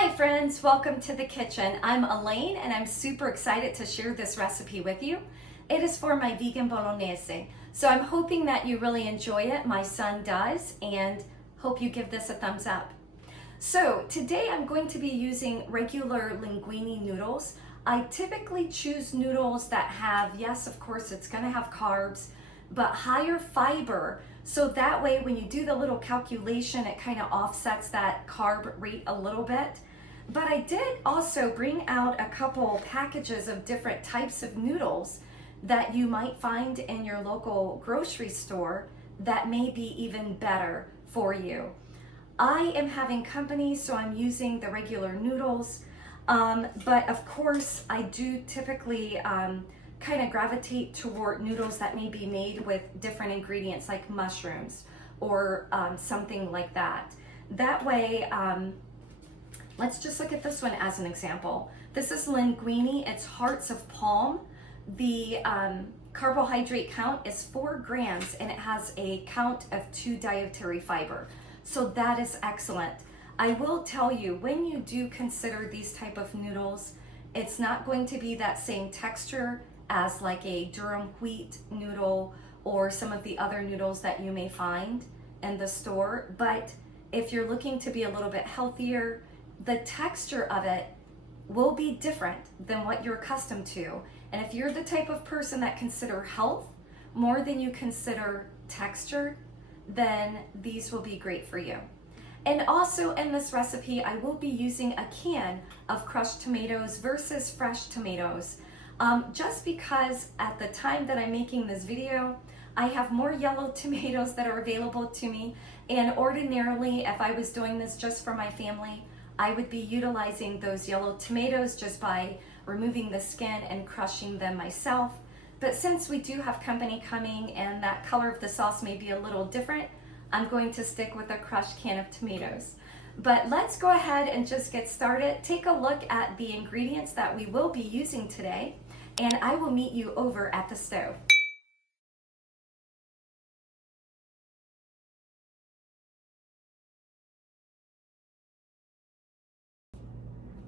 Hi friends, welcome to the kitchen. I'm Elaine and I'm super excited to share this recipe with you. It is for my vegan Bolognese. So I'm hoping that you really enjoy it. My son does, and hope you give this a thumbs up. So today I'm going to be using regular linguine noodles. I typically choose noodles that have, yes, of course it's gonna have carbs, but higher fiber. So that way when you do the little calculation, it kind of offsets that carb rate a little bit. But I did also bring out a couple packages of different types of noodles that you might find in your local grocery store that may be even better for you. I am having company, so I'm using the regular noodles. But of course, I do typically kind of gravitate toward noodles that may be made with different ingredients like mushrooms or something like that. That way, let's just look at this one as an example. This is linguine, it's hearts of palm. The carbohydrate count is 4 grams and it has a count of 2 dietary fiber. So that is excellent. I will tell you, when you do consider these type of noodles, it's not going to be that same texture as like a durum wheat noodle or some of the other noodles that you may find in the store. But if you're looking to be a little bit healthier, the texture of it will be different than what you're accustomed to. And if you're the type of person that consider health more than you consider texture, then these will be great for you. And also in this recipe, I will be using a can of crushed tomatoes versus fresh tomatoes. Just because at the time that I'm making this video, I have more yellow tomatoes that are available to me. And ordinarily, if I was doing this just for my family, I would be utilizing those yellow tomatoes just by removing the skin and crushing them myself. But since we do have company coming and that color of the sauce may be a little different, I'm going to stick with a crushed can of tomatoes. But let's go ahead and just get started. Take a look at the ingredients that we will be using today, and I will meet you over at the stove.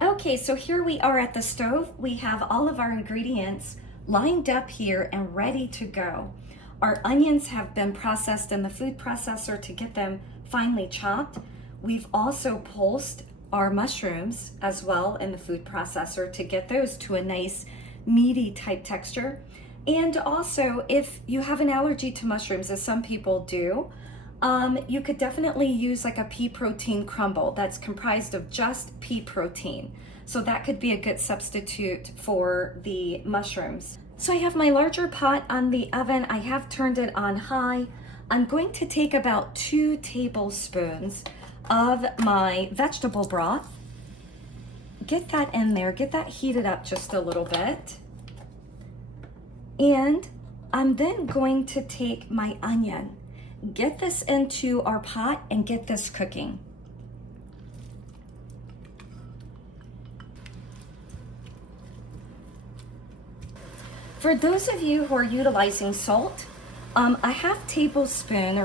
Okay, so here we are at the stove. We have all of our ingredients lined up here and ready to go. Our onions have been processed in the food processor to get them finely chopped. We've also pulsed our mushrooms as well in the food processor to get those to a nice meaty type texture. And also, if you have an allergy to mushrooms, as some people do, you could definitely use like a pea protein crumble that's comprised of just pea protein. So that could be a good substitute for the mushrooms. So I have my larger pot on the oven. I have turned it on high. I'm going to take about 2 tablespoons of my vegetable broth. Get that in there, get that heated up just a little bit. And I'm then going to take my onion. Get this into our pot and get this cooking. For those of you who are utilizing salt, a half teaspoon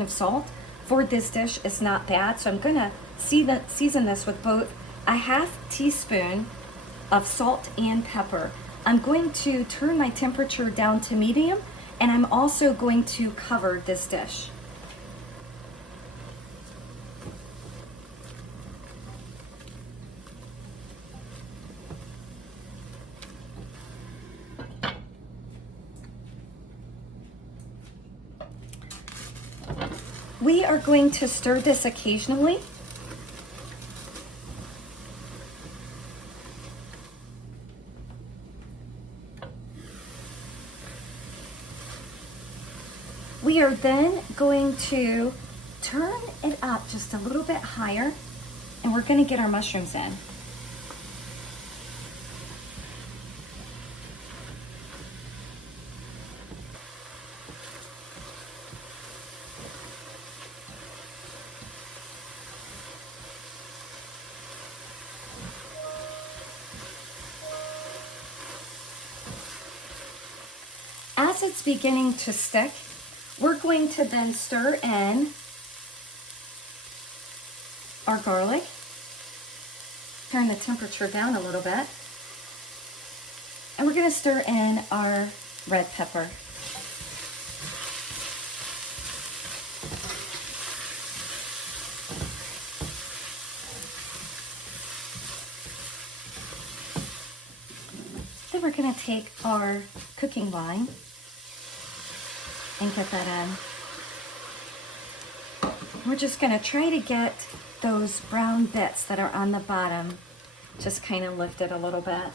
of salt for this dish is not bad. So I'm gonna season this with both a half teaspoon of salt and pepper. I'm going to turn my temperature down to medium, and I'm also going to cover this dish. We are going to stir this occasionally. We are then going to turn it up just a little bit higher, and we're going to get our mushrooms in. As it's beginning to stick, we're going to then stir in our garlic Turn the temperature down a little bit. And we're going to stir in our red pepper. Then we're going to take our cooking line and get that in. We're just going to try to get those brown bits that are on the bottom just kind of lifted a little bit.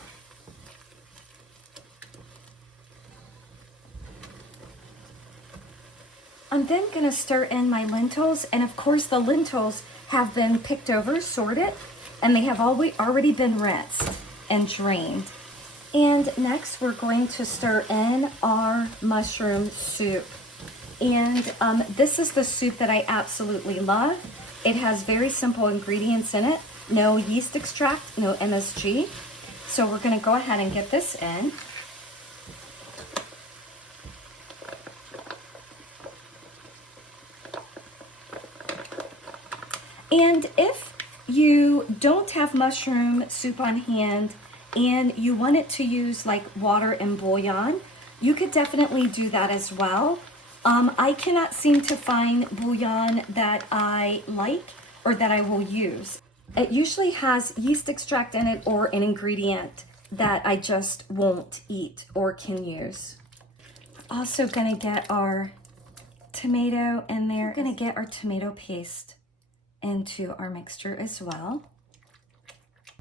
I'm then going to stir in my lentils, and of course the lentils have been picked over, sorted, and they have already been rinsed and drained. And next we're going to stir in our mushroom soup. And this is the soup that I absolutely love. It has very simple ingredients in it, no yeast extract, no MSG. So we're going to go ahead and get this in. And if you don't have mushroom soup on hand and you wanted to use like water and bouillon, you could definitely do that as well. I cannot seem to find bouillon that I like or that I will use. It usually has yeast extract in it or an ingredient that I just won't eat or can use. We're also gonna get our tomato in there. We're gonna get our tomato paste into our mixture as well.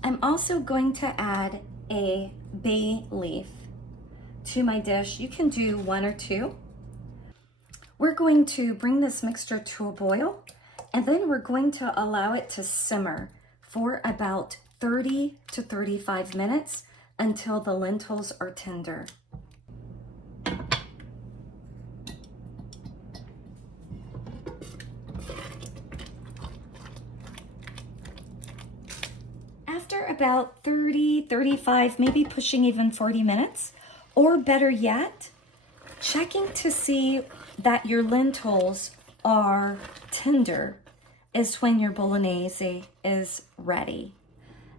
I'm also going to add a bay leaf to my dish. You can do 1 or 2. We're going to bring this mixture to a boil, and then we're going to allow it to simmer for about 30 to 35 minutes until the lentils are tender. After about 30, 35, maybe pushing even 40 minutes, or better yet, checking to see that your lentils are tender is when your bolognese is ready.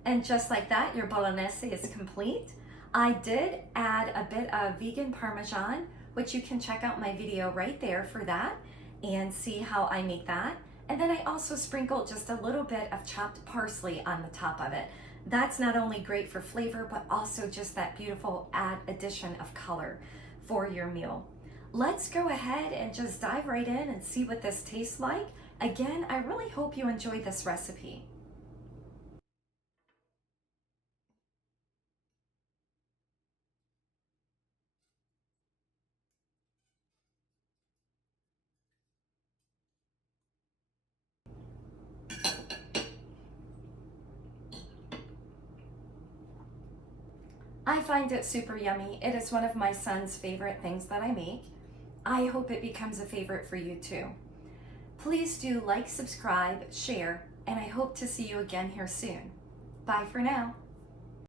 And just like that, your bolognese is complete. I did add a bit of vegan Parmesan, which you can check out my video right there for that and see how I make that. And then I also sprinkled just a little bit of chopped parsley on the top of it. That's not only great for flavor, but also just that beautiful addition of color for your meal. Let's go ahead and just dive right in and see what this tastes like. Again, I really hope you enjoyed this recipe. I find it super yummy. It is one of my son's favorite things that I make. I hope it becomes a favorite for you too. Please do like, subscribe, share, and I hope to see you again here soon. Bye for now.